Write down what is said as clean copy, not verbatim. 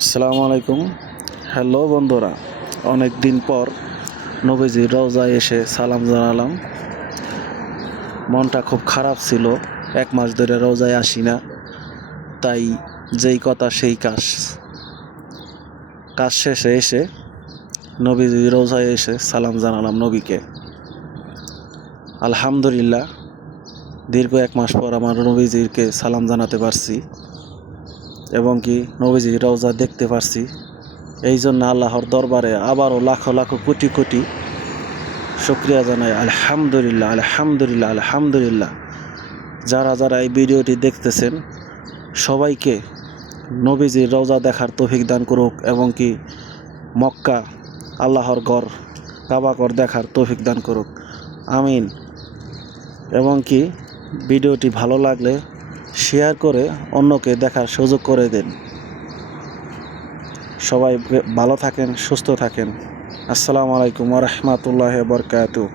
আসসালামু আলাইকুম। হ্যালো বন্ধুরা, অনেক দিন পর নবীজির রওজায় এসে সালাম জানালাম। মনটা খুব খারাপ ছিল, 1 মাস ধরে রওজায় আসি না। তাই যেই কথা সেই কাজ, কাজ শেষে এসে নবীজির রওজায় এসে সালাম জানালাম নবীকে। আলহামদুলিল্লাহ, দীর্ঘ 1 মাস পর আমার নবীজিকে সালাম জানাতে পারছি এবং কি নবীজির রওজা দেখতে পারছি। এই জন্য আল্লাহর দরবারে আবারও লাখো লাখো কোটি কোটি শুকরিয়া জানাই। আলহামদুলিল্লাহ, আলহামদুলিল্লাহ, আলহামদুলিল্লাহ। যারা যারা এই ভিডিওটি দেখতেছেন সবাইকে নবীজির রওজা দেখার তৌফিক দান করুক এবং কি মক্কা আল্লাহর ঘর কাবাঘর দেখার তৌফিক দান করুক, আমিন। এবং কি ভিডিওটি ভালো লাগলে শেয়ার করে অন্যকে দেখার সুযোগ করে দেন। সবাই ভালো থাকেন, সুস্থ থাকেন। আসসালামু আলাইকুম ওয়া রাহমাতুল্লাহি ওয়া বারাকাতুহু।